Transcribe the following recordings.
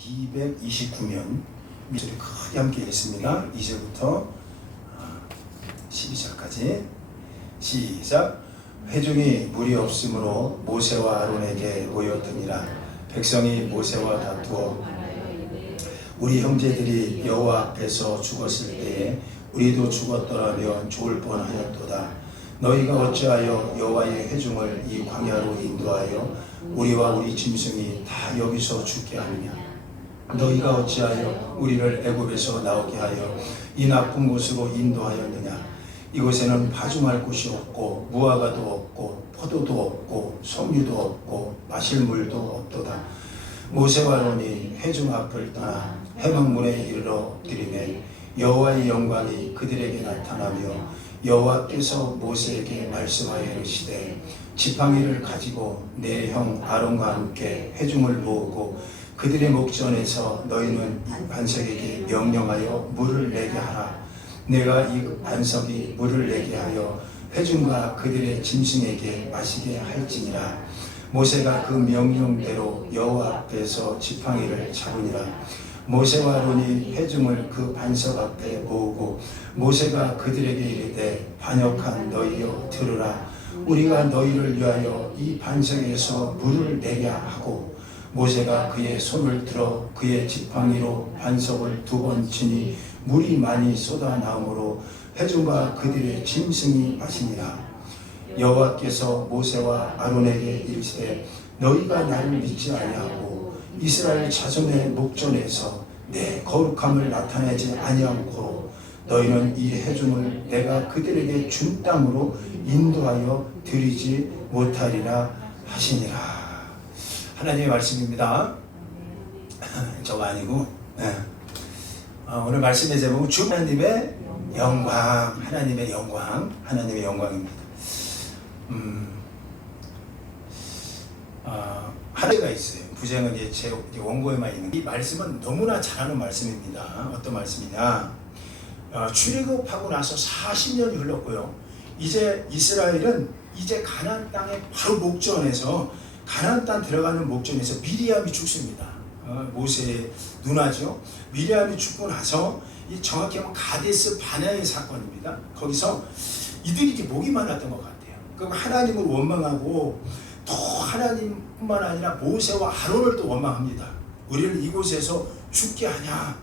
229면 미소리 크게 함께 읽습니다. 2절부터 12절까지 시작. 회중이 물이 없으므로 모세와 아론에게 모였더니라. 백성이 모세와 다투어 우리 형제들이 여호와 앞에서 죽었을 때에 우리도 죽었더라면 좋을 뻔하였도다. 너희가 어찌하여 여호와의 회중을 이 광야로 인도하여 우리와 우리 짐승이 다 여기서 죽게 하느냐. 너희가 어찌하여 우리를 애굽에서 나오게 하여 이 나쁜 곳으로 인도하였느냐. 이곳에는 파종할 곳이 없고 무화과도 없고 포도도 없고 석류도 없고 마실 물도 없도다. 모세와 아론이 회중 앞을 떠나 해방문에 이르러 엎드리매 여호와의 영광이 그들에게 나타나며 여호와께서 모세에게 말씀하여 이르시되 지팡이를 가지고 내 형 아론과 함께 회중을 모으고 그들의 목전에서 너희는 이 반석에게 명령하여 물을 내게 하라. 내가 이 반석이 물을 내게 하여 회중과 그들의 짐승에게 마시게 할지니라. 모세가 그 명령대로 여호와 앞에서 지팡이를 잡으니라. 모세와 아론이 회중을 그 반석 앞에 모으고 모세가 그들에게 이르되 반역한 너희여 들으라. 우리가 너희를 위하여 이 반석에서 물을 내게 하고 모세가 그의 손을 들어 그의 지팡이로 반석을 2번 치니 물이 많이 쏟아나오므로 회중과 그들의 짐승이 마시니라. 여호와께서 모세와 아론에게 이르시되 너희가 나를 믿지 아니하고 이스라엘 자손의 목전에서 내 거룩함을 나타내지 아니하고 너희는 이 회중을 내가 그들에게 준 땅으로 인도하여 드리지 못하리라 하시니라. 하나님의 말씀입니다. 저거 아니고 오늘 말씀의 제목은 주 하나님의 영광, 하나님의 영광, 하나님의 영광입니다. 하나가 있어요. 부제는 이제 제 원고에만 있는 이 말씀은 너무나 잘하는 말씀입니다. 어떤 말씀이냐? 출애굽하고 나서 40년이 흘렀고요. 이제 이스라엘은 이제 가나안 땅의 바로 목전에서 가나안 땅 들어가는 목전에서 미리암이 죽습니다. 모세의 누나죠. 미리암이 죽고 나서 이 정확히 하면 가데스 바네아의 사건입니다. 거기서 이들이 이제 목이 많았던 것 같아요. 그리고 하나님을 원망하고 또 하나님뿐만 아니라 모세와 아론을 또 원망합니다. 우리를 이곳에서 죽게 하냐?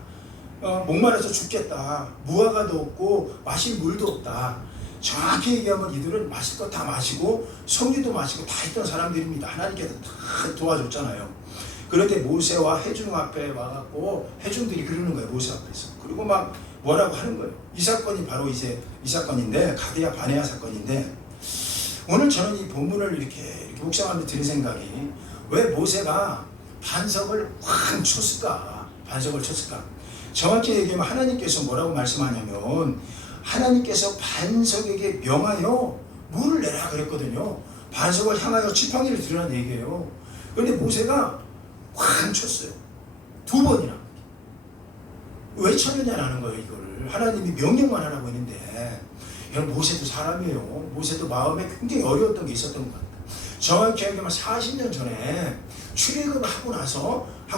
목마라서 죽겠다. 무화과도 없고 마실 물도 없다. 정확히 얘기하면 이들은 마실 거 다 마시고 석류도 마시고 다 있던 사람들입니다. 하나님께서 다 도와줬잖아요. 그런데 모세와 회중 앞에 와갖고 회중들이 그러는 거예요. 모세 앞에서. 그리고 막 뭐라고 하는 거예요. 이 사건이 바로 이제 이 사건인데 가데야 바네아 사건인데 오늘 저는 이 본문을 이렇게 묵상하면서 드는 생각이 왜 모세가 반석을 확 쳤을까? 반석을 쳤을까? 정확히 얘기하면 하나님께서 뭐라고 말씀하냐면 하나님께서 반석에게 명하여 물을 내라 그랬거든요. 반석을 향하여 지팡이를 들으라는 얘기예요. 그런데 모세가 확 쳤어요. 2번이나. 왜 쳤느냐라는 거예요. 이거를 하나님이 명령만 하라고 했는데 여러분 모세도 사람이에요. 모세도 마음에 굉장히 어려웠던 게 있었던 것 같아요. 정확히 얘기하면 40년 전에 출애굽을 하고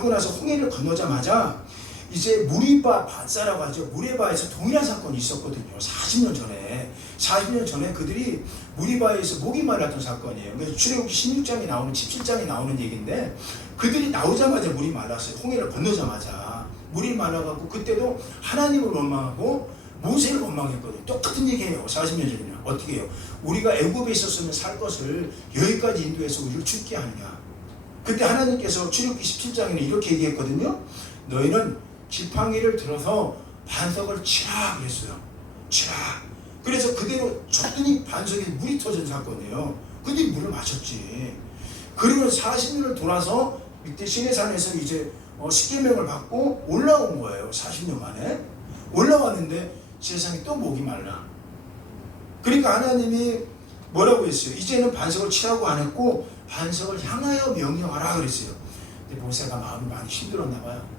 나서 홍해를 건너자마자 이제 무리바 바사라고 하죠. 무리바에서 동일한 사건이 있었거든요. 40년 전에 그들이 무리바에서 목이 말랐던 사건이에요. 그래서 출애굽기 16장에 나오는 17장에 나오는 얘기인데 그들이 나오자마자 물이 말랐어요. 홍해를 건너자마자 물이 말라갖고 그때도 하나님을 원망하고 모세를 원망했거든요. 똑같은 얘기예요. 40년 전이나 어떻게 해요? 우리가 애굽에 있었으면 살 것을 여기까지 인도해서 우리를 죽게 하느냐. 그때 하나님께서 출애굽기 17장에는 이렇게 얘기했거든요. 너희는 지팡이를 들어서 반석을 치라 그랬어요. 치라. 그래서 그대로 쳤더니 반석에 물이 터진 사건이에요. 근데 물을 마셨지. 그리고 40년을 돌아서 밑에 시내산에서 이제 십계명을 받고 올라온 거예요. 40년 만에 올라왔는데 세상에 또 목이 말라. 그러니까 하나님이 뭐라고 했어요? 이제는 반석을 치라고 안 했고 반석을 향하여 명령하라 그랬어요. 근데 모세가 마음이 많이 힘들었나 봐요.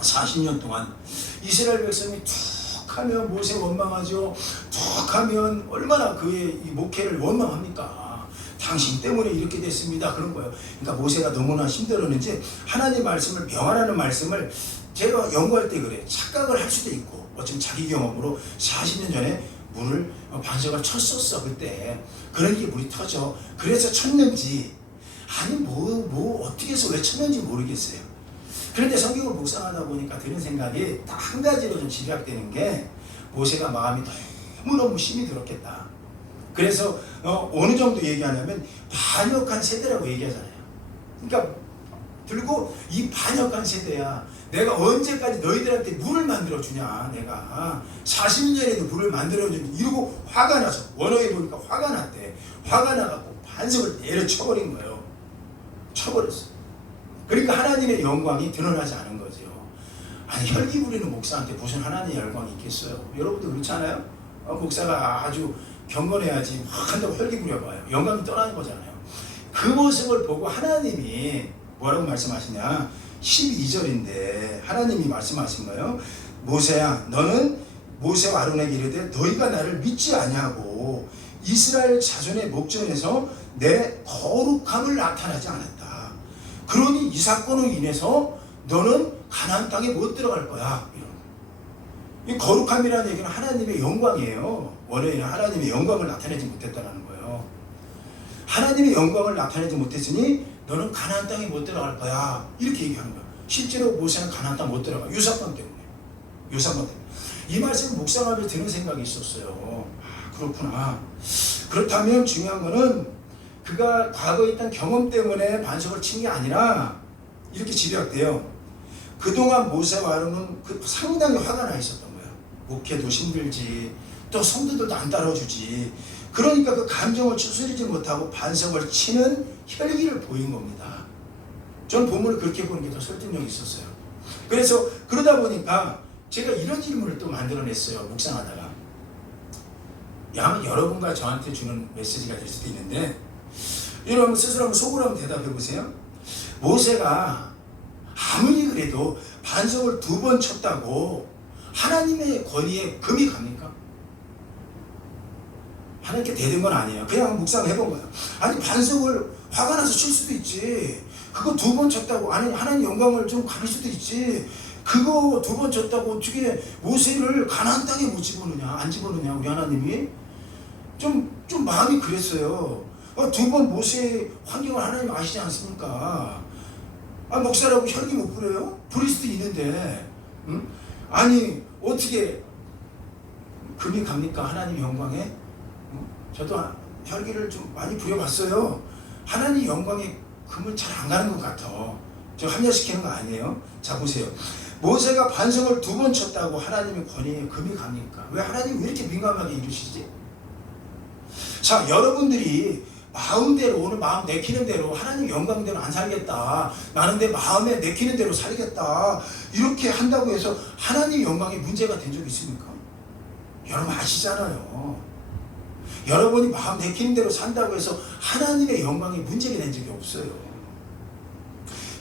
40년 동안 이스라엘 백성이 툭 하면 모세 원망하죠. 툭 하면 얼마나 그의 이 목회를 원망합니까? 당신 때문에 이렇게 됐습니다. 그런 거예요. 그러니까 모세가 너무나 힘들었는지 하나님 말씀을 명하라는 말씀을 제가 연구할 때 그래. 착각을 할 수도 있고 어쩌면 자기 경험으로 40년 전에 물을 반석을 쳤었어 그때. 그러니까 물이 터져. 그래서 쳤는지 아니 뭐 어떻게 해서 왜 쳤는지 모르겠어요. 그런데 성경을 묵상하다 보니까 드는 생각이 딱 한 가지로 좀 집약되는 게 모세가 마음이 너무너무 힘이 들었겠다. 그래서 어느 정도 얘기하냐면 반역한 세대라고 얘기하잖아요. 그러니까 들고 이 반역한 세대야. 내가 언제까지 너희들한테 물을 만들어주냐. 내가 40년에도 물을 만들어주냐. 이러고 화가 나서 원어에 보니까 화가 났대. 화가 나갖고 반석을 내려쳐버린 거예요. 쳐버렸어. 그러니까 하나님의 영광이 드러나지 않은 거죠. 아니 혈기 부리는 목사한테 무슨 하나님의 영광이 있겠어요. 여러분도 그렇지 않아요? 목사가 아주 경건해야지 막 한다고 혈기 부려봐요. 영광이 떠나는 거잖아요. 그 모습을 보고 하나님이 뭐라고 말씀하시냐. 12절인데 하나님이 말씀하신 거예요. 모세야 너는 모세와 아론에게 이르되 너희가 나를 믿지 아니하고 이스라엘 자손의 목전에서 내 거룩함을 나타나지 않았다. 그러니 이 사건으로 인해서 너는 가나안 땅에 못 들어갈 거야. 이 거룩함이라는 얘기는 하나님의 영광이에요. 원래는 하나님의 영광을 나타내지 못했다는 거예요. 하나님의 영광을 나타내지 못했으니 너는 가나안 땅에 못 들어갈 거야. 이렇게 얘기하는 거야. 실제로 모세는 가나안 땅 못 들어가. 유사건 때문에. 유사건 때문에. 이 말씀을 묵상하며 드는 생각이 있었어요. 그렇구나. 그렇다면 중요한 거는 그가 과거에 있던 경험 때문에 반석을 친 게 아니라 이렇게 집약돼요. 그동안 모세와 아론은 상당히 화가 나 있었던 거예요. 목회도 힘들지, 또 성도들도 안 따라주지. 그러니까 그 감정을 추스리지 못하고 반석을 치는 혈기를 보인 겁니다. 저는 본문을 그렇게 보는 게 더 설득력이 있었어요. 그래서 그러다 보니까 제가 이런 질문을 또 만들어냈어요. 묵상하다가. 여러분과 저한테 주는 메시지가 될 수도 있는데 여러분 스스로 한번 속으로 한번 대답해 보세요. 모세가 아무리 그래도 반석을 2번 쳤다고 하나님의 권위에 금이 갑니까? 하나님께 대든 건 아니에요. 그냥 묵상을 해본 거예요. 아니 반석을 화가 나서 칠 수도 있지. 그거 2번 쳤다고 아니 하나님 영광을 좀 가릴 수도 있지. 그거 2번 쳤다고 어떻게 모세를 가나안 땅에 못 집어넣냐, 안 집어넣냐 우리 하나님이? 좀 마음이 그랬어요. 2번 모세의 환경을 하나님 아시지 않습니까? 목사라고 혈기 못 부려요? 부릴 수도 있는데, 응? 아니 어떻게 금이 갑니까 하나님 영광에? 응? 저도 혈기를 좀 많이 부려봤어요. 하나님 영광에 금은 잘 안 가는 것 같아. 저 합리화시키는 거 아니에요. 자 보세요. 모세가 반석을 2번 쳤다고 하나님의 권위에 금이 갑니까? 왜 하나님 왜 이렇게 민감하게 이루시지? 자 여러분들이 마음대로 오늘 마음 내키는 대로 하나님 영광대로 안 살겠다. 나는 내 마음에 내키는 대로 살겠다. 이렇게 한다고 해서 하나님 영광에 문제가 된 적 있습니까? 여러분 아시잖아요. 여러분이 마음 내키는 대로 산다고 해서 하나님의 영광에 문제가 된 적이 없어요.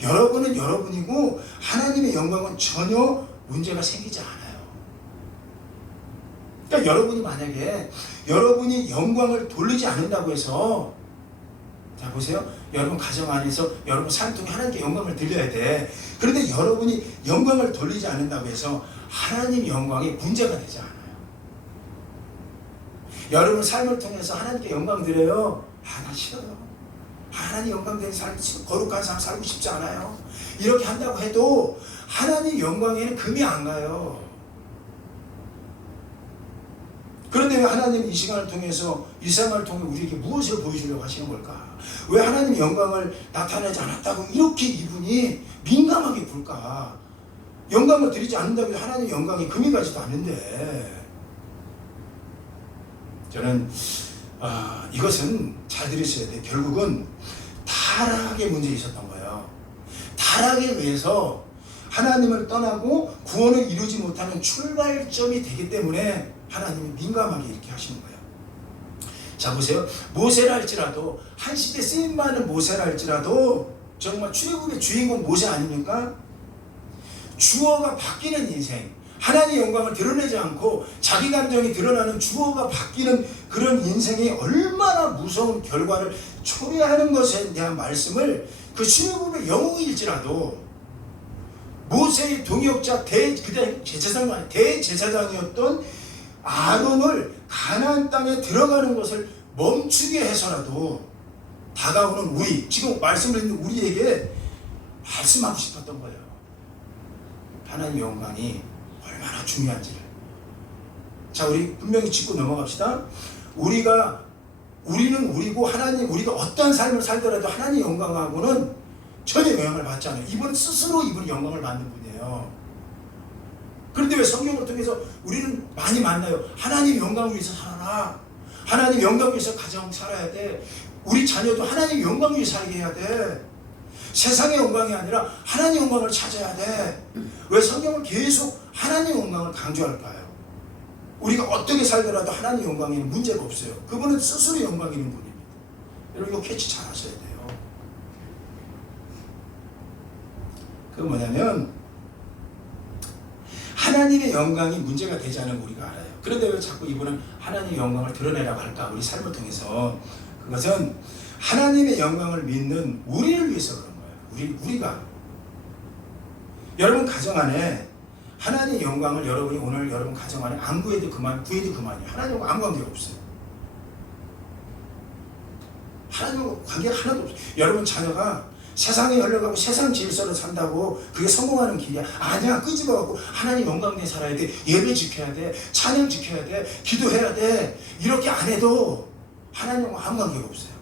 여러분은 여러분이고 하나님의 영광은 전혀 문제가 생기지 않아요. 그러니까 여러분이 만약에 여러분이 영광을 돌리지 않는다고 해서 자 보세요. 여러분 가정 안에서 여러분 삶 통해 하나님께 영광을 드려야 돼. 그런데 여러분이 영광을 돌리지 않는다고 해서 하나님 영광에 문제가 되지 않아요. 여러분 삶을 통해서 하나님께 영광 드려요. 나 싫어요. 하나님 영광 되는 삶, 거룩한 삶 살고 싶지 않아요. 이렇게 한다고 해도 하나님 영광에는 금이 안 가요. 그런데 왜 하나님이 이 시간을 통해서 이 생활을 통해 우리에게 무엇을 보여주려고 하시는 걸까? 왜 하나님의 영광을 나타내지 않았다고 이렇게 이분이 민감하게 굴까? 영광을 드리지 않는다고 해서 하나님의 영광에 금이 가지도 않는데 저는 이것은 잘 들으셔야 돼요. 결국은 타락의 문제가 있었던 거예요. 타락에 의해서 하나님을 떠나고 구원을 이루지 못하는 출발점이 되기 때문에 하나님이 민감하게 이렇게 하시는 거예요. 자 보세요. 모세라 할지라도 한 시대 쓰임받는 모세라 할지라도 정말 출애굽의 주인공 모세 아닙니까? 주어가 바뀌는 인생, 하나님의 영광을 드러내지 않고 자기 감정이 드러나는 주어가 바뀌는 그런 인생이 얼마나 무서운 결과를 초래하는 것에 대한 말씀을 그 출애굽의 영웅일지라도 모세의 동역자 대제사장이었던 아론을 가나안 땅에 들어가는 것을 멈추게 해서라도 다가오는 우리, 지금 말씀을 듣는 우리에게 말씀하고 싶었던 거예요. 하나님의 영광이 얼마나 중요한지를. 자, 우리 분명히 짚고 넘어갑시다. 우리는 우리고 하나님, 우리가 어떠한 삶을 살더라도 하나님 영광하고는 전혀 영향을 받지 않아요. 이분 스스로 이분 영광을 받는 분이에요. 그런데 왜 성경을 통해서 우리는 많이 만나요. 하나님 영광을 위해서 살아라. 하나님 영광을 위해서 가정 살아야 돼. 우리 자녀도 하나님 영광을 위해서 살게 해야 돼. 세상의 영광이 아니라 하나님 영광을 찾아야 돼. 왜 성경을 계속 하나님 영광을 강조할까요? 우리가 어떻게 살더라도 하나님 영광에는 문제가 없어요. 그분은 스스로 영광 있는 분입니다. 여러분 이거 캐치 잘 하셔야 돼요. 그건 뭐냐면 하나님의 영광이 문제가 되지 않은 우리가 알아요. 그런데 왜 자꾸 이분은 하나님의 영광을 드러내라고 할까? 우리 삶을 통해서. 그것은 하나님의 영광을 믿는 우리를 위해서 그런 거예요. 우리가. 여러분 가정 안에 하나님의 영광을 여러분이 오늘 여러분 가정 안에 안 구해도 그만이에요. 하나님 영광 아무 관계가 없어요. 하나님과 관계가 하나도 없어요. 여러분 자녀가 세상에 흘러가고 세상 질서로 산다고 그게 성공하는 길이야. 아니야. 끄집어갖고 하나님 영광 내에 살아야 돼. 예배 지켜야 돼. 찬양 지켜야 돼. 기도해야 돼. 이렇게 안 해도 하나님 영광 아무 관계가 없어요.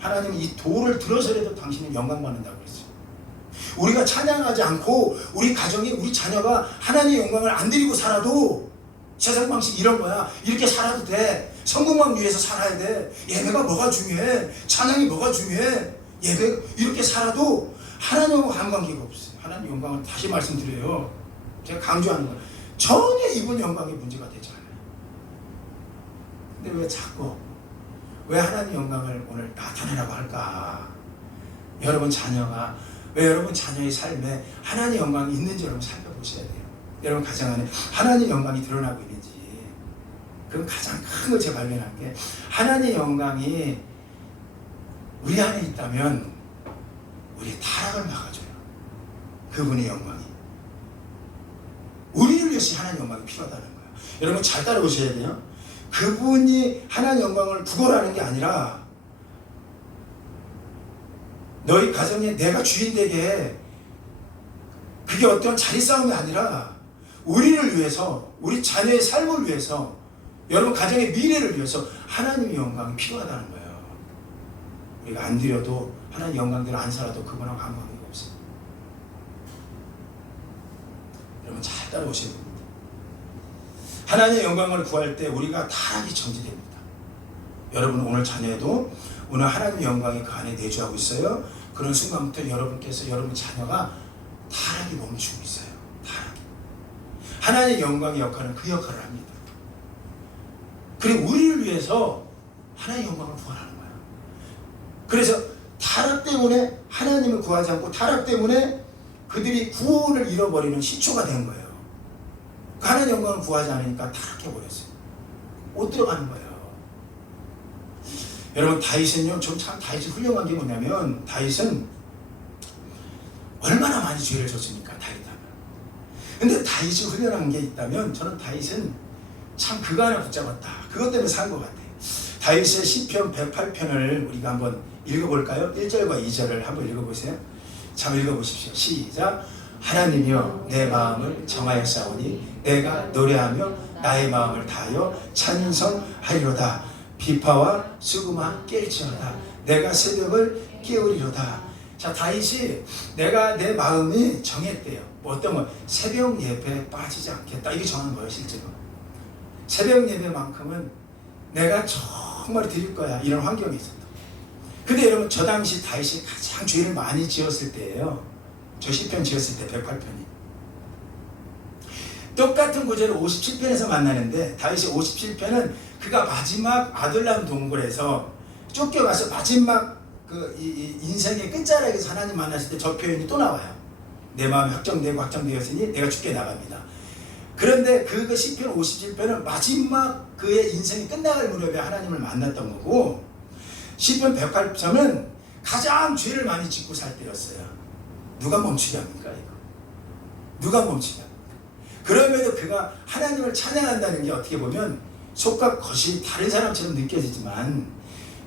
하나님은 이 돌을 들어서라도 당신은 영광 받는다고 그랬어요. 우리가 찬양하지 않고 우리 가정이 우리 자녀가 하나님의 영광을 안 드리고 살아도 세상 방식 이런 거야. 이렇게 살아도 돼. 성공만 위해서 살아야 돼. 예배가 뭐가 중요해? 찬양이 뭐가 중요해? 예배 이렇게 살아도 하나님과 아무 관계가 없어요. 하나님 영광은 다시 말씀드려요. 제가 강조하는 거예요. 전혀 이분 영광이 문제가 되지 않아요. 근데 왜 자꾸 왜 하나님 영광을 오늘 나타내라고 할까? 여러분 자녀가 왜 여러분 자녀의 삶에 하나님 영광이 있는지 여러분 살펴보셔야 돼요. 여러분 가정 안에 하나님 영광이 드러나고 있는지. 그럼 가장 큰 걸 제가 발견한 게 하나님 영광이 우리 안에 있다면 우리의 타락을 막아줘요. 그분의 영광이. 우리를 위해서 하나님 영광이 필요하다는 거예요. 여러분 잘 따라오셔야 돼요. 그분이 하나님 영광을 구걸하는 게 아니라 너희 가정에 내가 주인 되게 그게 어떤 자리 싸움이 아니라 우리를 위해서 우리 자녀의 삶을 위해서 여러분 가정의 미래를 위해서 하나님의 영광이 필요하다는 거예요. 우리가 안 드려도 하나님 영광대로 안 살아도 그분하고 아무 관계가 없어요. 여러분 잘 따라오셔야 됩니다. 하나님의 영광을 구할 때 우리가 타락이 정지됩니다. 여러분 오늘 자녀에도 오늘 하나님의 영광이 그 안에 내주하고 있어요. 그런 순간부터 여러분께서 여러분 자녀가 타락이 멈추고 있어요. 타락이. 하나님의 영광의 역할은 그 역할을 합니다. 그리고 우리를 위해서 하나님의 영광을 구하라는 거예요. 그래서 타락 때문에 하나님을 구하지 않고 타락 때문에 그들이 구원을 잃어버리는 시초가 된 거예요. 하나님의 영광을 구하지 않으니까 타락해버렸어요. 못 들어가는 거예요. 여러분 다윗은요, 좀 참 다윗이 훌륭한 게 뭐냐면 다윗은 얼마나 많이 죄를 졌습니까? 다윗하면. 근데 다윗이 훌륭한 게 있다면 저는 다윗은 참 그거 하나 붙잡았다. 그것 때문에 산 것 같아요. 다윗의 시편 108편을 우리가 한번 읽어볼까요? 1절과 2절을 한번 읽어보세요. 자, 읽어보십시오. 시작. 하나님이여 내 마음을 정하였사오니 내가 노래하며 나의 마음을 다하여 찬송하리로다. 비파와 수금아 깰지어다. 내가 새벽을 깨우리로다. 자, 다윗이 내가 내 마음이 정했대요. 뭐 어떤 거 새벽 예배에 빠지지 않겠다. 이게 정한 거예요. 실제로 새벽 예배만큼은 내가 정말 드릴 거야. 이런 환경이 있었다. 근데 여러분 저 당시 다윗이 가장 죄를 많이 지었을 때예요. 저 시편 지었을 때 108편이 똑같은 구절을 57편에서 만나는데 다윗이 57편은 그가 마지막 아둘람 동굴에서 쫓겨가서 마지막 그 인생의 끝자락에서 하나님 만났을 때 저 표현이 또 나와요. 내 마음이 확정되고 확정되었으니 내가 죽게 나갑니다. 그런데 그 시편 57편은 마지막 그의 인생이 끝나갈 무렵에 하나님을 만났던 거고, 시편 108편은 가장 죄를 많이 짓고 살 때였어요. 누가 멈추게 합니까 이거? 누가 멈추게 합니까? 그럼에도 그가 하나님을 찬양한다는 게 어떻게 보면 속과 겉이 다른 사람처럼 느껴지지만,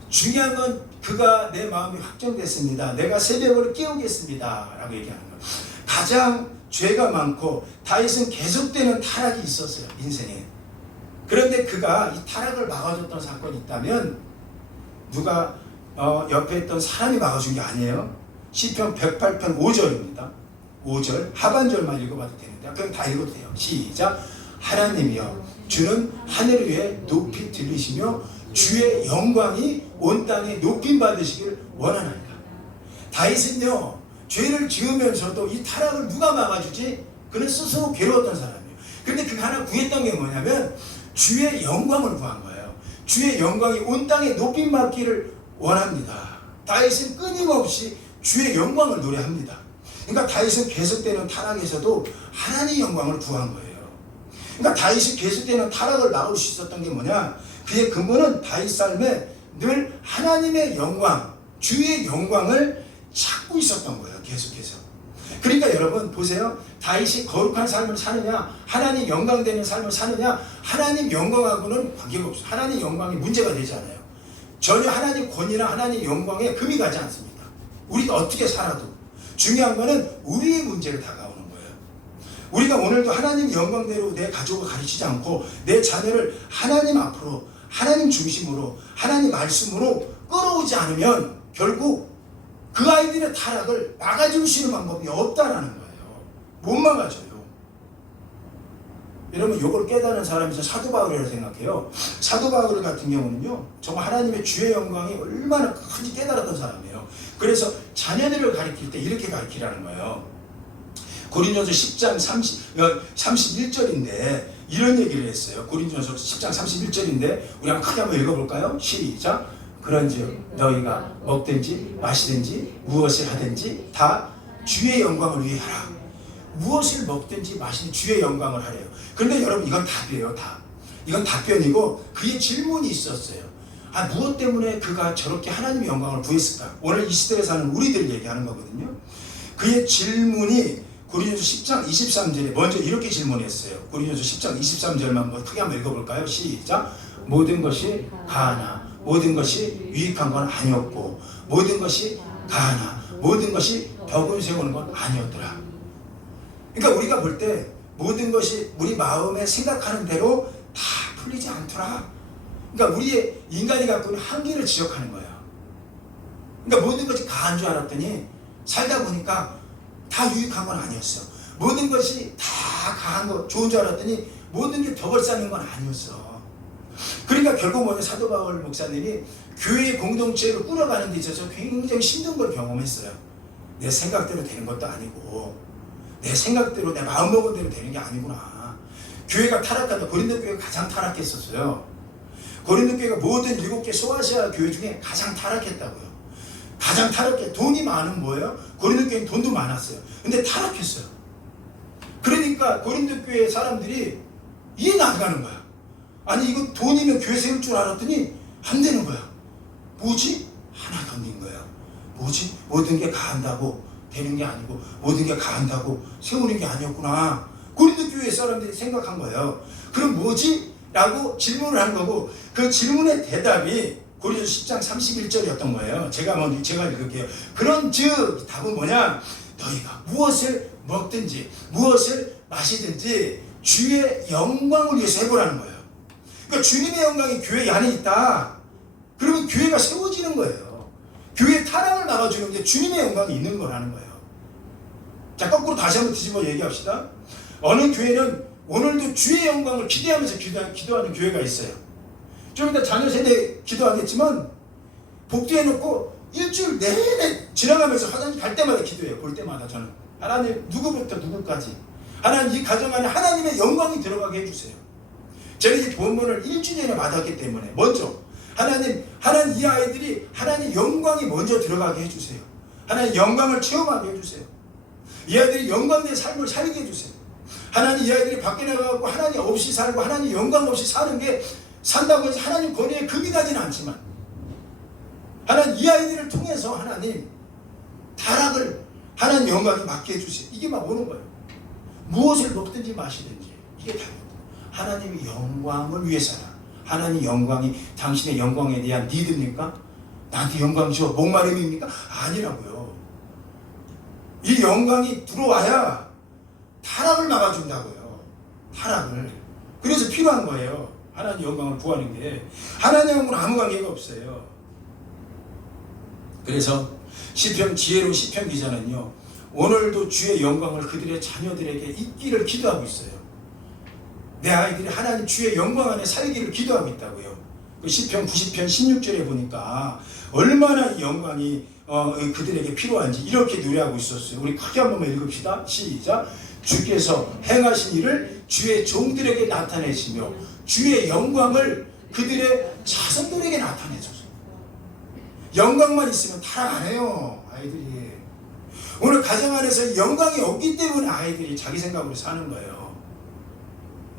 중요한 건 그가 내 마음이 확정됐습니다, 내가 새벽을 깨우겠습니다 라고 얘기하는 거예요. 가장 죄가 많고 다윗은 계속되는 타락이 있었어요, 인생에. 그런데 그가 이 타락을 막아줬던 사건이 있다면 누가 옆에 있던 사람이 막아준 게 아니에요. 시편 108편 5절입니다. 5절 하반절만 읽어봐도 되는데 그냥 다 읽어도 돼요. 시작. 하나님이여 주는 하늘 위에 높이 들리시며 주의 영광이 온 땅에 높임 받으시기를 원하나이다. 다윗은요 죄를 지으면서도 이 타락을 누가 막아주지? 그는 스스로 괴로웠던 사람이에요. 근데 그가 하나 구했던 게 뭐냐면 주의 영광을 구한 거예요. 주의 영광이 온 땅에 높임 받기를 원합니다. 다윗은 끊임없이 주의 영광을 노래합니다. 그러니까 다윗은 계속되는 타락에서도 하나님의 영광을 구한 거예요. 그러니까 다윗이 계속되는 타락을 막을 수 있었던 게 뭐냐? 그의 근본은 다윗 삶에 늘 하나님의 영광, 주의 영광을 찾고 있었던 거예요. 계속해서. 그러니까 여러분 보세요. 다윗이 거룩한 삶을 사느냐, 하나님 영광되는 삶을 사느냐, 하나님 영광하고는 관계가 없어요. 하나님 영광이 문제가 되지 않아요. 전혀 하나님 권위나 하나님 영광에 금이 가지 않습니다. 우리가 어떻게 살아도 중요한 거는 우리의 문제를 다가오는 거예요. 우리가 오늘도 하나님 영광대로 내 가족을 가르치지 않고 내 자녀를 하나님 앞으로, 하나님 중심으로, 하나님 말씀으로 끌어오지 않으면 결국 그 아이들의 타락을 막아줄 수 있는 방법이 없다라는 거예요. 못 막아줘요. 여러분 이걸 깨달은 사람이 사도 바울이라고 생각해요. 사도 바울 같은 경우는요 정말 하나님의 주의 영광이 얼마나 큰지 깨달았던 사람이에요. 그래서 자녀들을 가르칠 때 이렇게 가르치라는 거예요. 고린도서 10장 31절인데 이런 얘기를 했어요. 고린도서 10장 31절인데 우리 한번 크게 한번 읽어볼까요? 시작. 그런즉 너희가 먹든지 마시든지 무엇을 하든지 다 주의 영광을 위해 하라. 무엇을 먹든지 마시든지 주의 영광을 하래요. 그런데 여러분 이건 답이에요. 답. 이건 답변이고 그의 질문이 있었어요. 무엇 때문에 그가 저렇게 하나님의 영광을 구했을까? 오늘 이 시대에 사는 우리들 얘기하는 거거든요. 그의 질문이 고린도서 10장 23절에 먼저 이렇게 질문했어요. 고린도서 10장 23절만 크게 한번 읽어볼까요? 시작. 모든 것이 가하나 모든 것이 유익한 건 아니었고 모든 것이 가하나 모든 것이 덕을 세우는 건 아니었더라. 그러니까 우리가 볼 때 모든 것이 우리 마음에 생각하는 대로 다 풀리지 않더라. 그러니까 우리의 인간이 갖고 있는 한계를 지적하는 거예요. 그러니까 모든 것이 가한 줄 알았더니 살다 보니까 다 유익한 건 아니었어. 모든 것이 다 가한 거 좋은 줄 알았더니 모든 게 덕을 쌓는 건 아니었어. 그러니까 결국 뭐냐, 사도 바울 목사님이 교회 공동체를 꾸려가는 데 있어서 굉장히 힘든 걸 경험했어요. 내 생각대로 되는 것도 아니고 내 생각대로 내 마음먹은 대로 되는 게 아니구나. 교회가 타락하다. 고린도 교회가 가장 타락했었어요. 고린도 교회가 모든 7개 소아시아 교회 중에 가장 타락했다고요. 가장 타락해. 돈이 많은 뭐예요? 고린도 교회는 돈도 많았어요. 근데 타락했어요. 그러니까 고린도 교회 사람들이 이해가 안 가는 거야. 아니 이거 돈이면 교회 세울 줄 알았더니 안 되는 거야. 뭐지? 하나 던진 거야. 뭐지? 모든 게 가한다고 되는 게 아니고 모든 게 가한다고 세우는 게 아니었구나. 고린도 교회 사람들이 생각한 거예요. 그럼 뭐지? 라고 질문을 한 거고 그 질문의 대답이 고린도서 10장 31절이었던 거예요. 제가 읽을게요. 그런즉 답은 뭐냐? 너희가 무엇을 먹든지 무엇을 마시든지 주의 영광을 위해서 해보라는 거예요. 그러니까 주님의 영광이 교회 안에 있다. 그러면 교회가 세워지는 거예요. 교회의 타락을 막아주는 게 주님의 영광이 있는 거라는 거예요. 자, 거꾸로 다시 한번 뒤집어 얘기합시다. 어느 교회는 오늘도 주의 영광을 기대하면서 기도하는 교회가 있어요. 좀 이따 자녀 세대 기도하겠지만 복도해놓고 일주일 내내 지나가면서 화장실 갈 때마다 기도해요. 볼 때마다 저는 하나님 누구부터 누구까지 하나님 이 가정 안에 하나님의 영광이 들어가게 해주세요. 제가 이 본문을 일주일 전에 받았기 때문에 먼저 하나님 이 아이들이 하나님 영광이 먼저 들어가게 해주세요. 하나님 영광을 체험하게 해주세요. 이 아이들이 영광된 삶을 살게 해주세요. 하나님 이 아이들이 밖에 나가고 하나님 없이 살고 하나님 영광 없이 사는 게 산다고 해서 하나님 권위에 금이 가지는 않지만 하나님 이 아이들을 통해서 하나님 타락을 하나님 영광에 맡게 해주세요. 이게 막 오는 거예요. 무엇을 먹든지 마시든지 이게 답입니다. 하나님의 영광을 위해서라. 하나님 영광이 당신의 영광에 대한 니드입니까? 나한테 영광 줘 목마름입니까? 아니라고요. 이 영광이 들어와야 타락을 막아준다고요. 타락을. 그래서 필요한 거예요. 하나님 영광을 구하는 게. 하나님하고는 아무 관계가 없어요. 그래서 시편 지혜로운 시편 기자는요, 오늘도 주의 영광을 그들의 자녀들에게 있기를 기도하고 있어요. 내 아이들이 하나님 주의 영광 안에 살기를 기도하고 있다고요. 그 시편 90편 16절에 보니까 얼마나 이 영광이 그들에게 필요한지 이렇게 노래하고 있었어요. 우리 크게 한번 읽읍시다. 시작. 주께서 행하신 일을 주의 종들에게 나타내시며 주의 영광을 그들의 자손들에게 나타내소서. 영광만 있으면 타락 안 해요. 아이들이 오늘 가정 안에서 영광이 없기 때문에 아이들이 자기 생각으로 사는 거예요.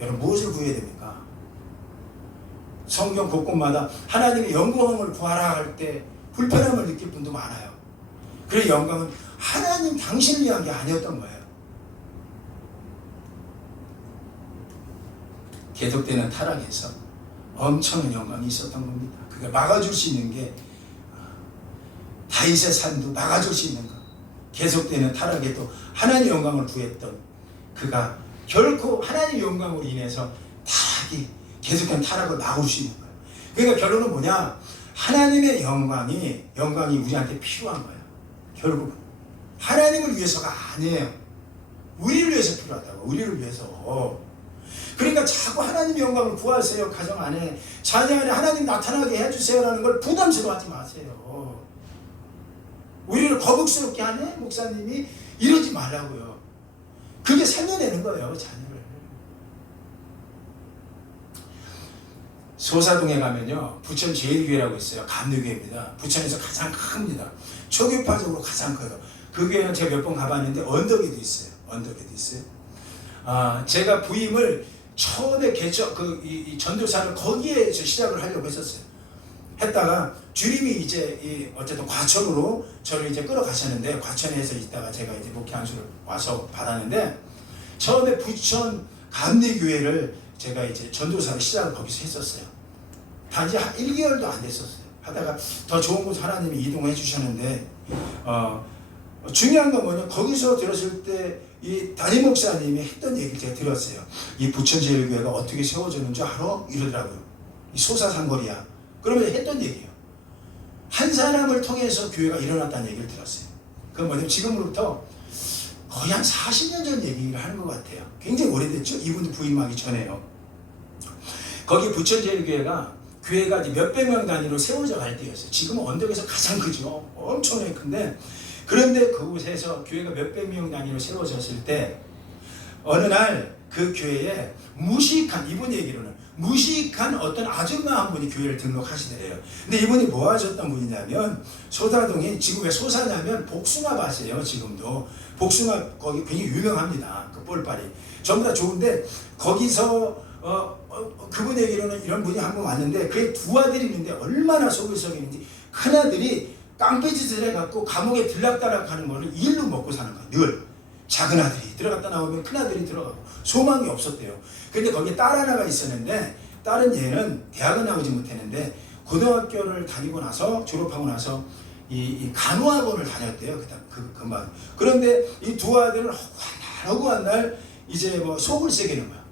여러분 무엇을 구해야 됩니까? 성경 곳곳마다 하나님의 영광을 구하라 할 때 불편함을 느낄 분도 많아요. 그 영광은 하나님 당신을 위한 게 아니었던 거예요. 계속되는 타락에서 엄청난 영광이 있었던 겁니다. 그걸 막아줄 수 있는 게 다윗의 삶도 막아줄 수 있는 것. 계속되는 타락에도 하나님의 영광을 구했던 그가 결코 하나님의 영광으로 인해서 타락이 계속된 타락을 막을 수 있는 거예요. 그러니까 결론은 뭐냐? 하나님의 영광이 우리한테 필요한 거예요. 결국은 하나님을 위해서가 아니에요. 우리를 위해서 필요하다고. 우리를 위해서. 그러니까 자꾸 하나님의 영광을 구하세요. 가정 안에 자녀 안에 하나님 나타나게 해주세요라는 걸 부담스러워하지 마세요. 우리를 거북스럽게 하네 목사님이 이러지 말라고요. 그게 살려내는 거예요. 자녀를. 소사동에 가면요 부천 제일교회라고 있어요. 감리교회입니다. 부천에서 가장 큽니다. 초교파적으로 가장 커요. 그 교회는 제가 몇 번 가봤는데 언덕에도 있어요. 언덕에도 있어요. 제가 부임을 처음에 이 전도사를 거기에서 시작을 하려고 했었어요. 했다가 주님이 이제 어쨌든 과천으로 저를 이제 끌어가셨는데 과천에서 있다가 제가 이제 목회 안수를 와서 받았는데 처음에 부천 감리교회를 제가 이제 전도사를 시작을 거기서 했었어요. 단지 한 1개월도 안 됐었어요. 하다가 더 좋은 곳 하나님이 이동해 주셨는데 중요한 건 뭐냐, 거기서 들었을 때 이 담임 목사님이 했던 얘기를 제가 들었어요. 이 부천제일교회가 어떻게 세워졌는지 알아? 이러더라고요. 이 소사상거리야. 그러면 했던 얘기예요. 한 사람을 통해서 교회가 일어났다는 얘기를 들었어요. 그건 뭐냐면 지금으로부터 거의 한 40년 전 얘기를 하는 것 같아요. 굉장히 오래됐죠. 이분이 부임하기 전에요. 거기 부천제일교회가 교회가 몇백 명 단위로 세워져 갈 때였어요. 지금은 언덕에서 가장 크죠. 엄청나게 큰데 그런데 그곳에서 교회가 몇백 명 단위로 세워졌을 때 어느 날 그 교회에 이분 얘기로는 무식한 어떤 아줌마 한 분이 교회를 등록하시더래요. 근데 이분이 뭐 하셨던 분이냐면 소사동이 지금 왜 소사냐면 복숭아밭이에요. 지금도 복숭아 거기 굉장히 유명합니다. 그 볼빨이 전부 다 좋은데 거기서 그분 얘기로는 이런 분이 한 분 왔는데 그의 두 아들이 있는데 얼마나 속을 썩이는지 큰아들이 깡패짓을 해갖고 감옥에 들락달락 하는 거를 일로 먹고 사는 거야. 늘 작은 아들이 들어갔다 나오면 큰 아들이 들어가고 소망이 없었대요. 그런데 거기에 딸 하나가 있었는데 딸은 얘는 대학은 나오지 못했는데 고등학교를 다니고 나서 졸업하고 나서 이 간호학원을 다녔대요. 금방. 그런데 이 두 아들은 허구한 날 이제 뭐 속을 새기는 거야.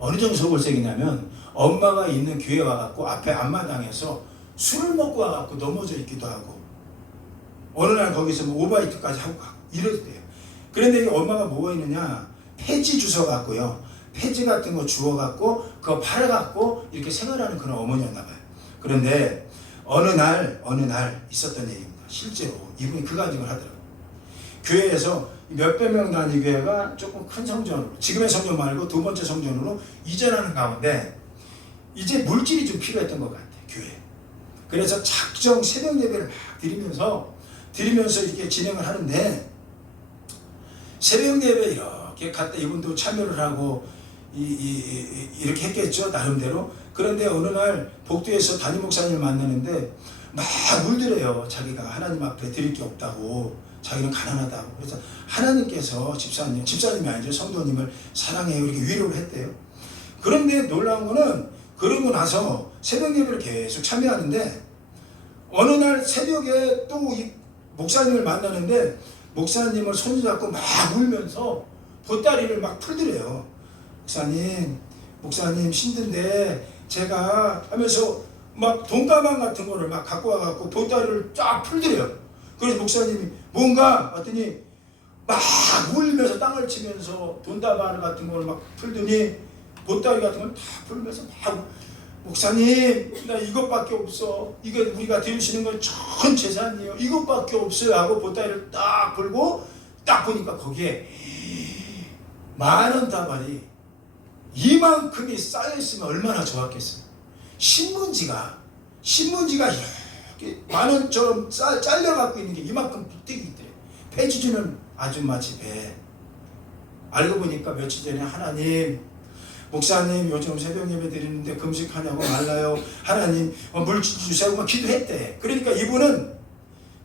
어느 정도 속을 새기냐면 엄마가 있는 교회 와갖고 앞에 앞마당에서 술을 먹고 와갖고 넘어져 있기도 하고 어느 날 거기서 뭐 오바이트까지 하고 가고 이랬대요. 그런데 이 엄마가 뭐가 있느냐, 폐지 주워갖고요, 폐지 같은 거 주워갖고 그거 팔아갖고 이렇게 생활하는 그런 어머니였나 봐요. 그런데 어느 날 있었던 얘기입니다. 실제로 이분이 그 간증을 하더라고요. 교회에서 몇백 명 단위 교회가 조금 큰 성전으로, 지금의 성전 말고 두 번째 성전으로 이전하는 가운데 이제 물질이 좀 필요했던 것 같아요. 교회. 그래서 작정 새벽 예배를 막 드리면서 이렇게 진행을 하는데 새벽 예배 갔다 이분도 참여를 하고 이렇게 했겠죠, 나름대로. 그런데 어느 날 복도에서 담임 목사님을 만나는데 막 물들여요. 자기가 하나님 앞에 드릴 게 없다고, 자기는 가난하다고. 그래서 하나님께서 집사님이 아니죠, 성도님을 사랑해요, 이렇게 위로를 했대요. 그런데 놀라운 거는 그러고 나서 새벽 예배를 계속 참여하는데 어느 날 새벽에 또 이 목사님을 만나는데 목사님을 손잡고 막 울면서 보따리를 막 풀더래요. 목사님 힘든데 제가 하면서 막 돈가방 같은 거를 막 갖고 와갖고 보따리를 쫙 풀더래요. 그래서 목사님이 뭔가 왔더니 막 울면서 땅을 치면서 돈다발 같은 거를 막 풀더니 보따리 같은 걸 다 풀면서 막 목사님 나 이것밖에 없어. 이거 우리가 드리시는 건 전 재산이에요. 이것밖에 없어요 하고 보따리를 딱 풀고 딱 보니까 거기에 10,000원 다발이 이만큼이 쌓여있으면 얼마나 좋았겠어요. 신문지가 이렇게 10,000원처럼 잘려갖고 있는 게 이만큼 빅되게 있대요. 폐지 주는 아줌마 집에. 알고 보니까 며칠 전에 하나님, 목사님 요즘 새벽 예배 드리는데 금식하냐고 말라요. 하나님 물질 주세요. 막 기도했대. 그러니까 이분은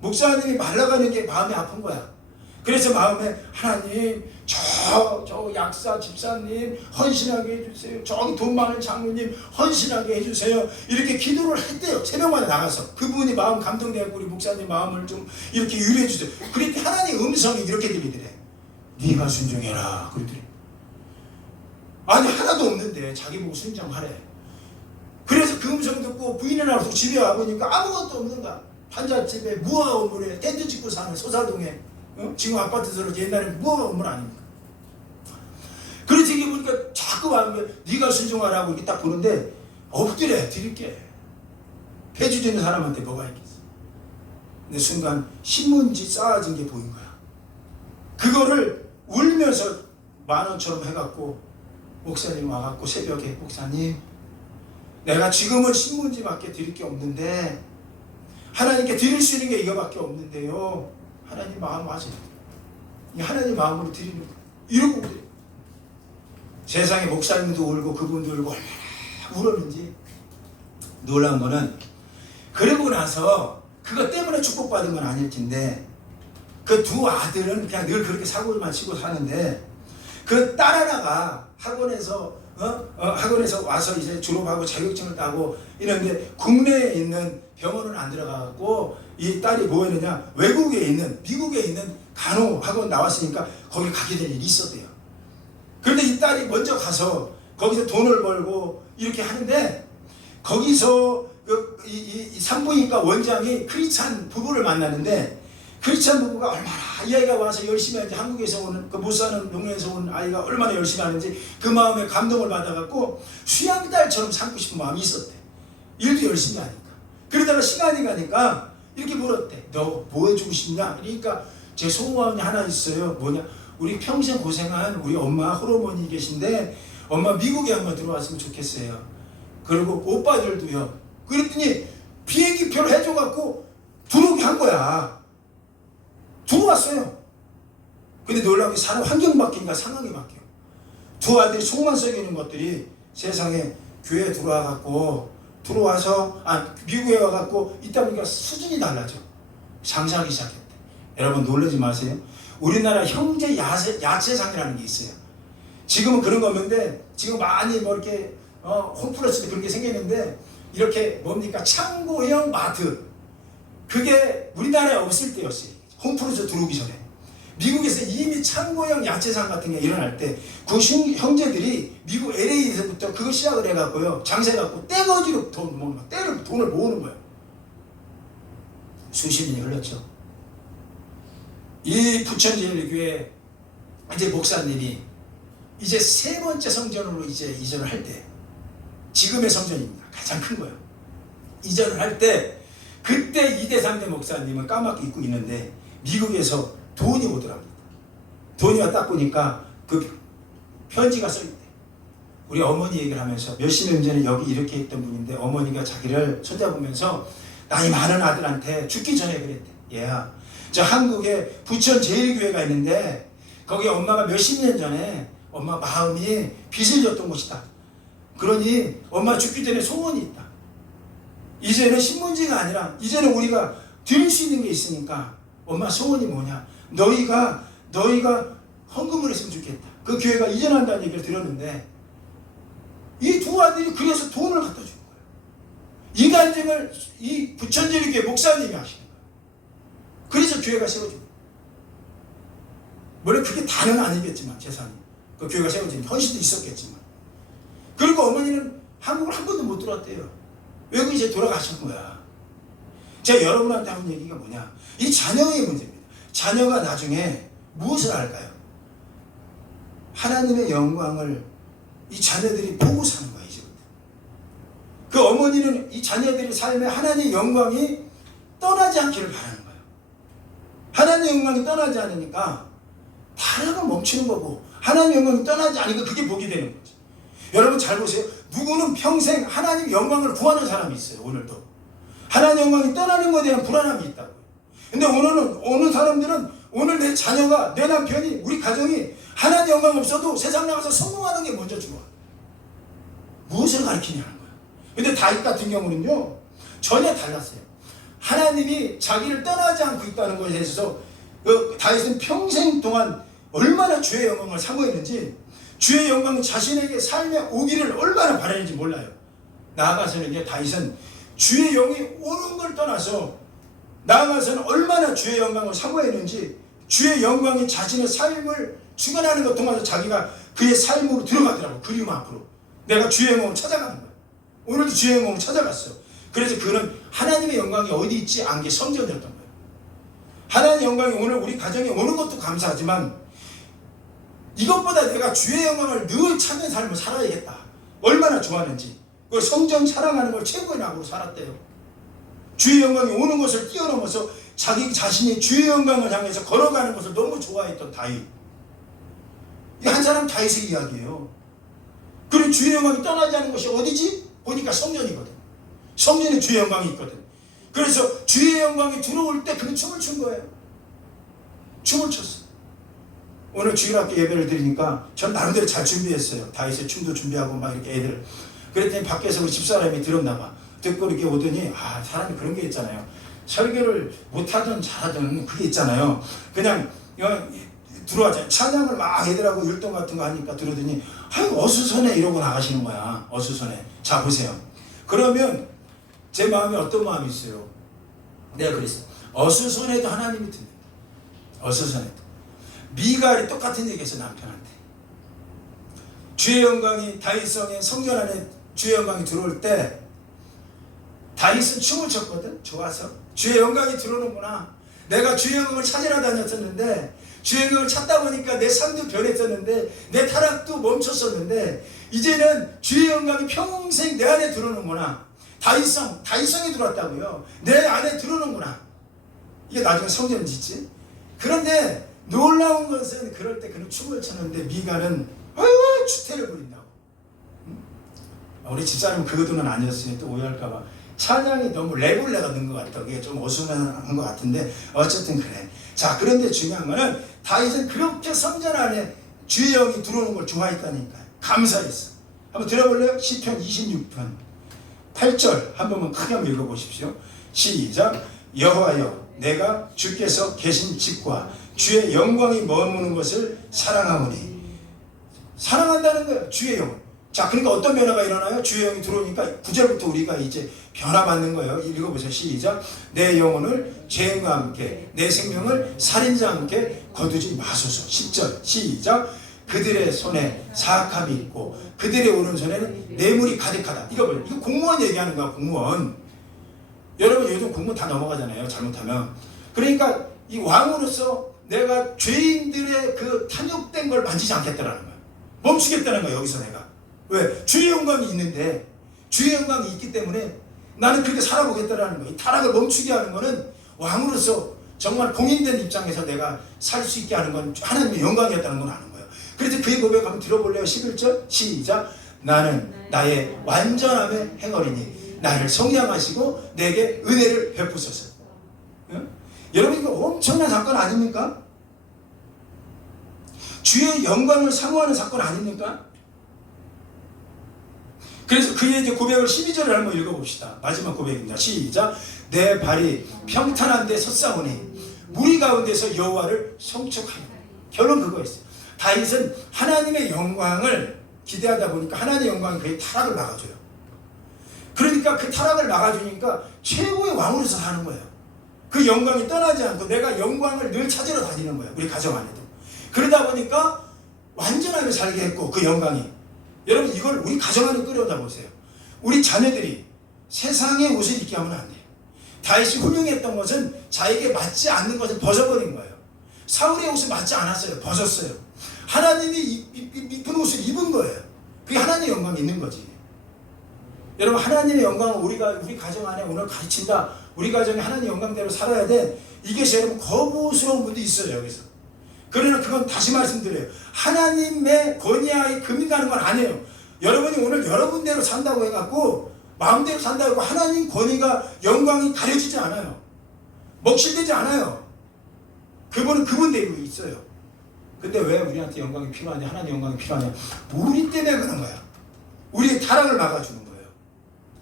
목사님이 말라가는 게 마음이 아픈 거야. 그래서 마음에 하나님 저 약사 집사님 헌신하게 해주세요. 저기 돈 많은 장로님 헌신하게 해주세요. 이렇게 기도를 했대요. 새벽마다 나가서. 그분이 마음 감동되고 우리 목사님 마음을 좀 이렇게 유리해 주세요. 그랬더니 하나님 음성이 이렇게 들리더래. 네가 순종해라. 그러더래. 아니 하나도 없는데 자기 보고 순종하래. 그래서 그 음성 듣고 부인을 하고 집에 와보니까 아무것도 없는 거야. 판잣집에 무화 건물에 텐트 짓고 사는 소사동에 지금 아파트 들어 옛날에 무화 건물 아닙니까? 그래서 이게 보니까 자꾸 와면 네가 순종하라고 이렇게 딱 보는데 없더래. 드릴게. 폐주 주는 사람한테 뭐가 있겠어. 근데 순간 신문지 쌓아진 게 보인 거야. 그거를 울면서 10,000원처럼 해갖고 목사님 와갖고 새벽에 목사님 내가 지금은 신문지밖에 드릴 게 없는데 하나님께 드릴 수 있는 게 이거밖에 없는데요. 하나님 마음 아세요? 하나님 마음으로 드리는 거예요. 이러고 그래요. 세상에 목사님도 울고 그분도 울고 얼마나 울었는지. 놀라운 거는 그러고 나서 그것 때문에 축복받은 건 아닐 텐데 그 두 아들은 그냥 늘 그렇게 사고만 치고 사는데 그 딸 하나가 학원에서 와서 이제 졸업하고 자격증을 따고 이런데 국내에 있는 병원은 안 들어가고 이 딸이 뭐 했느냐, 외국에 있는 미국에 있는 간호 학원 나왔으니까 거기 가게 될 일이 있었대요. 그런데 이 딸이 먼저 가서 거기서 돈을 벌고 이렇게 하는데 거기서 이 산부인과 원장이 크리스찬 부부를 만나는데 크리스찬 부부가 얼마나 이 아이가 와서 열심히 하는지, 한국에서 오는 그 못 사는 동네에서 온 아이가 얼마나 열심히 하는지 그 마음에 감동을 받아갖고 수양딸처럼 삼고 싶은 마음이 있었대. 일도 열심히 하니까. 그러다가 시간이 가니까 이렇게 물었대. 너 뭐 해주고 싶냐? 그러니까 제 소원이 하나 있어요. 뭐냐? 우리 평생 고생한 우리 엄마 호르몬이 계신데 엄마 미국에 한번 들어왔으면 좋겠어요. 그리고 오빠들도요. 그랬더니 비행기표를 해줘갖고 들어오게 한 거야. 들어왔어요. 근데 놀라운 게 사람 환경 바뀌니까 상황이 바뀌어. 두 아들이 속만 썩이는 것들이 세상에 교회에 들어와서 미국에 와갖고 있다 보니까 수준이 달라져. 장사하기 시작했대. 여러분 놀라지 마세요. 우리나라 형제 야채상이라는 게 있어요. 지금은 그런 거 없는데 지금 많이 뭐 이렇게 홈플러스도 그런 게 생겼는데 이렇게 뭡니까 창고형 마트, 그게 우리나라에 없을 때였어요. 홈플러스 들어오기 전에. 미국에서 이미 창고형 야채상 같은 게 일어날 때 그 형제들이 미국 LA에서부터 그거 시작을 해갖고요, 장사해갖고 떼거지로 돈을 모으는 거예요. 수십 년이 흘렀죠. 이 부천제일교회 이제 목사님이 이제 3번째 성전으로 이제 이전을 할 때, 지금의 성전입니다. 가장 큰 거예요. 이전을 할 때 그때 2대 3대 목사님은 까맣게 입고 있는데 미국에서 돈이 오더랍니다. 돈이 와 딱 보니까 그 편지가 써있대. 우리 어머니 얘기를 하면서 몇십 년 전에 여기 이렇게 했던 분인데 어머니가 자기를 손잡으면서 나이 많은 아들한테 죽기 전에 그랬대. 얘야, 저 한국에 부천 제일교회가 있는데 거기 엄마가 몇십 년 전에 엄마 마음이 빚을 졌던 곳이다. 그러니 엄마 죽기 전에 소원이 있다. 이제는 신문지가 아니라 이제는 우리가 드릴 수 있는 게 있으니까 엄마 소원이 뭐냐? 너희가 헌금을 했으면 좋겠다. 그 교회가 이전한다는 얘기를 들었는데 이 두 아들이 그래서 돈을 갖다 준 거예요. 이 간증을 이 부천제일교회 목사님이 하시는 거예요. 그래서 교회가 세워진 거예요. 물론 그게 다는 아니겠지만 재산이 그 교회가 세워진 현실도 있었겠지만 그리고 어머니는 한국을 한 번도 못 들어왔대요. 외국에 이제 돌아가신 거야. 제가 여러분한테 하는 얘기가 뭐냐? 이 자녀의 문제입니다. 자녀가 나중에 무엇을 할까요? 하나님의 영광을 이 자녀들이 보고 사는 거예요. 이제부터. 그 어머니는 이 자녀들의 삶에 하나님의 영광이 떠나지 않기를 바라는 거예요. 하나님의 영광이 떠나지 않으니까 타락은 멈추는 거고 하나님의 영광이 떠나지 않으니까 그게 복이 되는 거죠. 여러분 잘 보세요. 누구는 평생 하나님의 영광을 구하는 사람이 있어요. 오늘도. 하나님의 영광이 떠나는 것에 대한 불안함이 있다고요. 근데 오늘은 어느 사람들은 오늘 내 자녀가 내 남편이 우리 가정이 하나님의 영광 없어도 세상 나가서 성공하는 게 먼저 좋아. 무엇을 가르치냐는 거예요. 근데 다윗 같은 경우는요 전혀 달랐어요. 하나님이 자기를 떠나지 않고 있다는 것에 대해서 다윗은 평생 동안 얼마나 주의 영광을 사모했는지 주의 영광이 자신에게 삶에 오기를 얼마나 바라는지 몰라요. 나아가서는 이제 다윗은 주의 영이 오는 걸 떠나서 나아가서는 얼마나 주의 영광을 사모했는지 주의 영광이 자신의 삶을 주관하는 것 통해서 자기가 그의 삶으로 들어가더라고. 그리움 앞으로 내가 주의 영광을 찾아가는 거예요. 오늘도 주의 영광을 찾아갔어. 그래서 그는 하나님의 영광이 어디 있지 않은 게 성전이었던 거예요. 하나님의 영광이 오늘 우리 가정에 오는 것도 감사하지만 이것보다 내가 주의 영광을 늘 찾는 삶을 살아야겠다. 얼마나 좋았는지. 그 성전 사랑하는 걸 최고의 낙으로 살았대요. 주의 영광이 오는 것을 뛰어넘어서 자기 자신이 주의 영광을 향해서 걸어가는 것을 너무 좋아했던 다윗. 이게 한 사람 다윗의 이야기예요. 그리고 주의 영광이 떠나지 않은 것이 어디지? 보니까 성전이거든. 성전에 주의 영광이 있거든. 그래서 주의 영광이 들어올 때 그는 춤을 춘 거예요. 춤을 췄어. 오늘 주일학교 예배를 드리니까 전 나름대로 잘 준비했어요. 다윗의 춤도 준비하고 막 이렇게 애들. 그랬더니 밖에서 우리 집사람이 들었나 봐. 듣고 이렇게 오더니 사람이 그런 게 있잖아요. 설교를 못하든 잘하든 그게 있잖아요. 그냥 들어와서 찬양을 막 애들하고 율동 같은 거 하니까 들어더니 어수선해 이러고 나가시는 거야. 어수선해. 자 보세요. 그러면 제 마음에 어떤 마음이 있어요? 내가 그랬어. 어수선해도 하나님이 듣는다. 어수선해도. 미갈이 똑같은 얘기했어. 남편한테. 주의 영광이 다윗성의 성전 안에 주의 영광이 들어올 때 다윗은 춤을 췄거든. 좋아서 주의 영광이 들어오는구나. 내가 주의 영광을 찾으러 다녔었는데 주의 영광을 찾다 보니까 내 삶도 변했었는데 내 타락도 멈췄었는데 이제는 주의 영광이 평생 내 안에 들어오는구나. 다윗성이 들어왔다고요. 내 안에 들어오는구나. 이게 나중에 성전 짓지. 그런데 놀라운 것은 그럴 때 그는 춤을 췄는데 미갈은 추태를 부린다고. 우리 집사람은 그 의도는 아니었으니 또 오해할까봐 찬양이 너무 랩을 내가 넣은 것 같다. 그게 좀 어수선한 것 같은데 어쨌든 그래. 자, 그런데 중요한 거는 다윗은 그렇게 성전 안에 주의 영이 들어오는 걸 좋아했다니까요. 감사했어. 한번 들어볼래요? 시편 26편 8절 한 번만 크게 한번 읽어보십시오. 시작. 여호와여 내가 주께서 계신 집과 주의 영광이 머무는 것을 사랑하오니. 사랑한다는 거예요. 주의 영. 자, 그러니까 어떤 변화가 일어나요? 주의 영이 들어오니까 9절부터 우리가 이제 변화받는 거예요. 읽어보세요. 시작. 내 영혼을 죄인과 함께 내 생명을 살인자와 함께 거두지 마소서. 10절 시작. 그들의 손에 사악함이 있고 그들의 오른손에는 뇌물이 가득하다. 이거 뭐예요? 이거 공무원 얘기하는 거야. 공무원. 여러분 요즘 공무원 다 넘어가잖아요. 잘못하면. 그러니까 이 왕으로서 내가 죄인들의 그 탐욕된 걸 만지지 않겠다라는 거야. 멈추겠다는 거야. 여기서 내가. 왜? 주의 영광이 있는데 주의 영광이 있기 때문에 나는 그렇게 살아보겠다라는 거야. 이 타락을 멈추게 하는 거는 왕으로서 정말 공인된 입장에서 내가 살 수 있게 하는 건 하나님의 영광이었다는 건 아는 거예요. 그래서 그의 고백 한번 들어볼래요? 11절 시작. 나는 나의 완전함에 행하리니 나를 성량하시고 내게 은혜를 베푸소서. 여러분 이거 엄청난 사건 아닙니까? 주의 영광을 사모하는 사건 아닙니까? 그래서 그의 이제 고백을 12절을 한번 읽어봅시다. 마지막 고백입니다. 시작. 내 발이 평탄한 데 섰사오니 무리 가운데서 여호와를 송축하여. 결론 그거였어요. 다윗은 하나님의 영광을 기대하다 보니까 하나님의 영광이 그의 타락을 막아줘요. 그러니까 그 타락을 막아주니까 최고의 왕으로서 사는 거예요. 그 영광이 떠나지 않고 내가 영광을 늘 찾으러 다니는 거예요. 우리 가정 안에도. 그러다 보니까 완전하게 살게 했고 그 영광이. 여러분 이걸 우리 가정 안에 끌어다 보세요. 우리 자녀들이 세상의 옷을 입게 하면 안 돼요. 다윗이 훌륭했던 것은 자에게 맞지 않는 것을 벗어버린 거예요. 사울의 옷을 맞지 않았어요. 벗었어요. 하나님이 입은 옷을 입은 거예요. 그게 하나님의 영광이 있는 거지. 여러분 하나님의 영광을 우리 가정 안에 오늘 가르친다. 우리 가정이 하나님의 영광대로 살아야 돼. 이것이 여러분 거부스러운 분도 있어요. 여기서. 그러나 그건 다시 말씀드려요. 하나님의 권위하에 금이 가는 건 아니에요. 여러분이 오늘 여러분대로 산다고 해갖고 마음대로 산다고 해서 하나님 권위가 영광이 가려지지 않아요. 먹실되지 않아요. 그분은 그분대로 있어요. 근데 왜 우리한테 영광이 필요하냐? 하나님 영광이 필요하냐? 우리 때문에 그런 거야. 우리의 타락을 막아주는 거예요.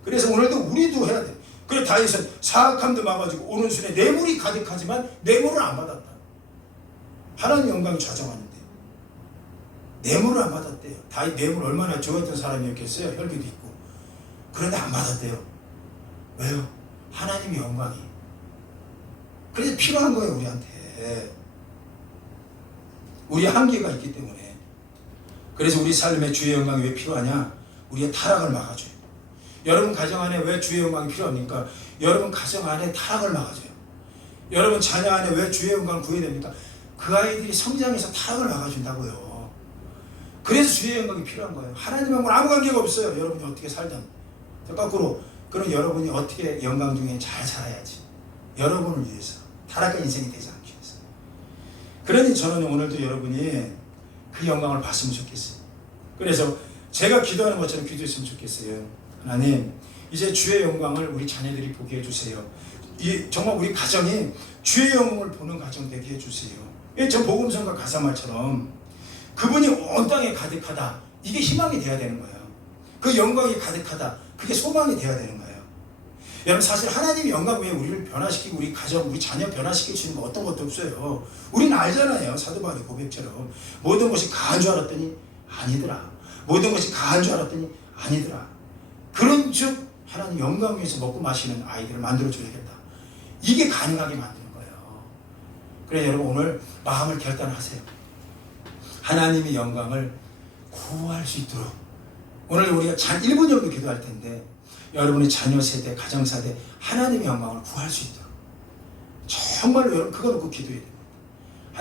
그래서 오늘도 우리도 해야 돼. 그래 다윗은 사악함도 막아주고 오른손에 뇌물이 가득하지만 뇌물을 안 받았다. 하나님 영광이 좌정하는데 뇌물을 안 받았대요. 다윗 뇌물 얼마나 좋아했던 사람이었겠어요. 혈기도 있고. 그런데 안 받았대요. 왜요? 하나님의 영광이. 그래서 필요한 거예요. 우리한테. 우리의 한계가 있기 때문에. 그래서 우리 삶에 주의 영광이 왜 필요하냐? 우리의 타락을 막아줘요. 여러분 가정 안에 왜 주의 영광이 필요합니까? 여러분 가정 안에 타락을 막아줘요. 여러분 자녀 안에 왜 주의 영광을 구해야 됩니까? 그 아이들이 성장해서 타락을 막아준다고요. 그래서 주의 영광이 필요한 거예요. 하나님하고는 아무 관계가 없어요. 여러분이 어떻게 살든. 거꾸로 그럼 여러분이 어떻게 영광 중에 잘 살아야지. 여러분을 위해서. 타락한 인생이 되지 않기 위해서. 그러니 저는 오늘도 여러분이 그 영광을 봤으면 좋겠어요. 그래서 제가 기도하는 것처럼 기도했으면 좋겠어요. 하나님 이제 주의 영광을 우리 자녀들이 보게 해주세요. 정말 우리 가정이 주의 영광을 보는 가정 되게 해주세요. 저 복음성과 가사말처럼 그분이 온 땅에 가득하다. 이게 희망이 돼야 되는 거예요. 그 영광이 가득하다. 그게 소망이 돼야 되는 거예요. 여러분 사실 하나님의 영광 외에 우리를 변화시키고 우리 가정, 우리 자녀 변화시킬 수 있는 거 어떤 것도 없어요. 우리는 알잖아요. 사도 바울의 고백처럼 모든 것이 가한 줄 알았더니 아니더라. 모든 것이 가한 줄 알았더니 아니더라. 그런 즉 하나님 영광 위에서 먹고 마시는 아이들을 만들어줘야겠다. 이게 가능하게 만드는 거예요. 그래 여러분 오늘 마음을 결단하세요. 하나님의 영광을 구할 수 있도록 오늘 우리가 1분 정도 기도할 텐데 여러분의 자녀 세대, 가정 세대 하나님의 영광을 구할 수 있도록 정말로 여러분 그거 놓고 기도해야 됩니다.